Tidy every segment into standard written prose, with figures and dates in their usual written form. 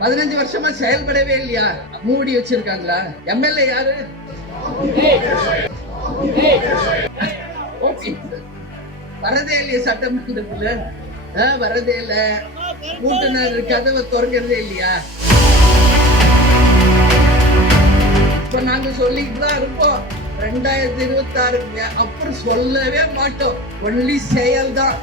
15 வருஷமா செயல்படவே இல்லையா? மூடி வச்சிருக்காங்களா? எம்எல்ஏ யாரு? வரதே இல்லையா சட்டமன்றத்துல? வரதே இல்ல. கூட்டுனர் கதவை திறக்கிறதே இல்லையா? இப்ப நாங்க சொல்லிட்டு தான் இருப்போம் 2026 அப்புறம் சொல்லவே மாட்டோம். ஒன்லி செயல் தான்.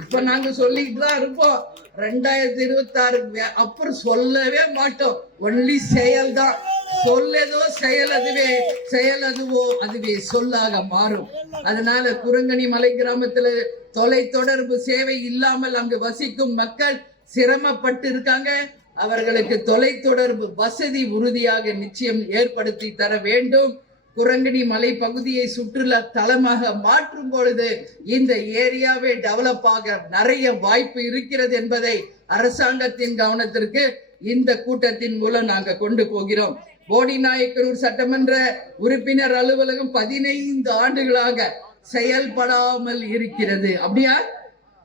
இப்ப நாங்க சொல்லிட்டு தான் இருப்போம் 2026 அப்புறம் சொல்லவே மாட்டோம். ஒன்லி செயல் தான். சொல்லதோ செயல் அதுவே, செயல் அதுவோ அதுவே சொல்லாக மாறும். அதனால குரங்கணி மலை கிராமத்துல தொலை தொடர்பு சேவை இல்லாமல் அங்கு வசிக்கும் மக்கள் சிரமப்பட்டு இருக்காங்க. அவர்களுக்கு தொலை தொடர்பு வசதி உறுதியாக நிச்சயம் ஏற்படுத்தி தர வேண்டும். குரங்கணி மலை பகுதியை சுற்றுலா தலமாக மாற்றும் பொழுது இந்த ஏரியாவே டெவலப் ஆக நிறைய வாய்ப்பு இருக்கிறது என்பதை அரசாங்கத்தின் கவனத்திற்கு இந்த கூட்டத்தின் மூலம் நாங்க கொண்டு போகிறோம். போடிநாயக்கனூர் சட்டமன்ற உறுப்பினர் அலுவலகம் 15 ஆண்டுகளாக செயல்படாமல் இருக்கிறது. அப்படியா?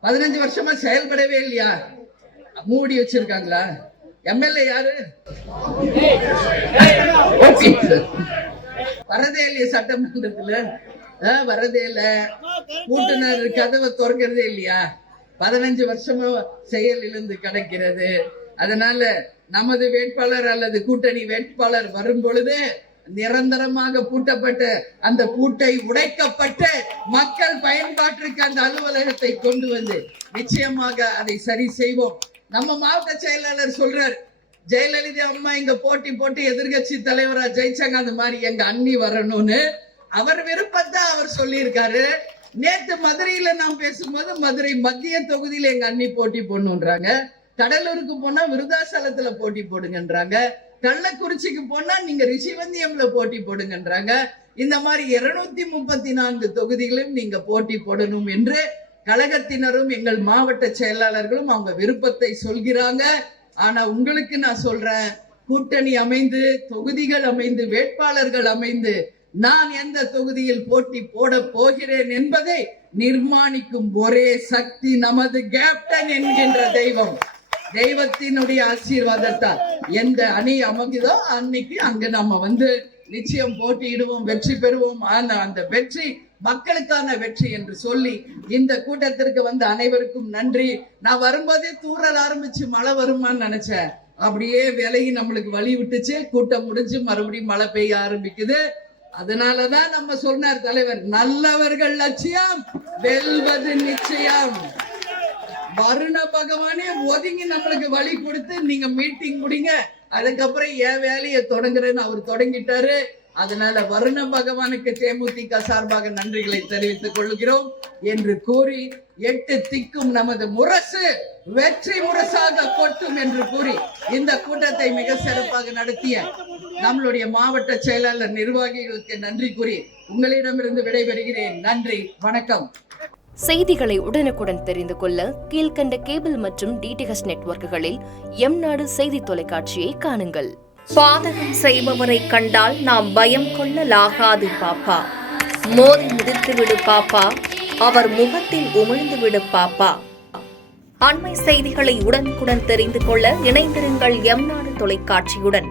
15 வருஷமா செயல்படவே இல்லையா? மூடி வச்சிருக்காங்களா? எம்எல்ஏ யாரு? வரதே இல்லையா சட்டமன்றத்துல? வரதே இல்ல. கூட்டுனர் கதவை திறக்கிறதே இல்லையா? 15 வருஷமா செயல் இழந்து கிடக்கிறது. அதனால நமது வேட்பாளர் அல்லது கூட்டணி வேட்பாளர் வரும் பொழுது நிரந்தரமாக பூட்டப்பட்ட அந்த பூட்டை உடைக்கப்பட்டு மக்கள் பயன்பாட்டிற்கு அந்த அலுவலகத்தை கொண்டு வந்து நிச்சயமாக அதை சரி செய்வோம். நம்ம மாவட்ட செயலாளர் சொல்றார், ஜெயலலிதா அம்மா இங்க போட்டி போட்டு எதிர்கட்சி தலைவரா ஜெயிச்சாங்க, அந்த மாதிரி எங்க அண்ணி வரணும்னு அவர் விருப்பத்தை அவர் சொல்லியிருக்காரு. நேற்று மதுரையில நாம் பேசும்போது மதுரை மத்திய தொகுதியில எங்க அண்ணி போட்டி போடணுன்றாங்க. கடலூருக்கு போனா விருதாசலத்துல போட்டி போடுங்கன்றாங்க. கள்ளக்குறிச்சிக்கு போனா நீங்க ரிஷிவந்தியம்ல போட்டி போடுங்கன்றாங்க. இந்த மாதிரி 234 தொகுதிகளும் நீங்க போட்டி போடணும் என்று கழகத்தினரும் எங்கள் மாவட்ட செயலாளர்களும் அவங்க விருப்பத்தை சொல்கிறாங்க. ஆனா உங்களுக்கு நான் சொல்றேன், கூட்டணி அமைந்து, தொகுதிகள் அமைந்து, வேட்பாளர்கள் அமைந்து, நான் எந்த தொகுதியில் போட்டி போட போகிறேன் என்பதை நிர்மாணிக்கும் ஒரே சக்தி நமது கேப்டன் என்கின்ற தெய்வம். தெய்வத்தினுடைய ஆசீர்வாதத்தால் எந்த அணி அமைக்குதோ அன்னைக்கு அங்க நம்ம வந்து நிச்சயம் போட்டியிடுவோம், வெற்றி பெறுவோம். ஆனா அந்த வெற்றி மக்களுக்கான வெற்றி என்று சொல்லி இந்த கூட்டத்திற்கு வந்த அனைவருக்கும் நன்றி. நான் வரும்போதே தூறல் ஆரம்பிச்சு மழை வருமான்னு நினைச்சேன். அப்படியே விலகி நம்மளுக்கு வழி விட்டுச்சு. கூட்டம் முடிஞ்சு மறுபடியும் மழை பெய்ய ஆரம்பிக்குது. அதனாலதான் நம்ம சொன்னார் தலைவர், நல்லவர்கள் லட்சியம் வெல்வது நிச்சயம். வருண பகவானே ஒதுங்கி நம்மளுக்கு வழி கொடுத்து நீங்க மீட்டிங் முடிங்க, அதுக்கப்புறம் என் வேலையை தொடங்குறேன்னு அவர் தொடங்கிட்டாரு. அதனால வருண பகவானுக்கு தேமுதிக சார்பாக நன்றிகளை தெரிவித்துக் கொள்கிறோம் என்று கூறி 8 திக்கும் நமது முரசு வெற்றி முரசாக கொட்டும் என்று கூறி இந்த கூட்டத்தை மிக சிறப்பாக நடத்திய நம்மளுடைய மாவட்ட செயலாளர் நிர்வாகிகளுக்கு நன்றி கூறி உங்களிடமிருந்து விடைபெறுகிறேன். நன்றி, வணக்கம். செய்திகளை உடனுக்குடன் தெரிந்து கொள்ள கீழ்கண்ட கேபிள் மற்றும் டிடிஎச் நெட்வொர்க்குகளில் எம்நாடு செய்தி தொலைக்காட்சியை காணுங்கள். பாதகம் செய்பவரை கண்டால் நாம் பயம் கொள்ளலாகாது பாப்பா. மோதி மிதித்துவிடு பாப்பா, அவர் முகத்தில் உமிழ்ந்துவிடு பாப்பா. அண்மை செய்திகளை உடனுக்குடன் தெரிந்து கொள்ள இணைந்திருங்கள் எம்நாடு தொலைக்காட்சியுடன்.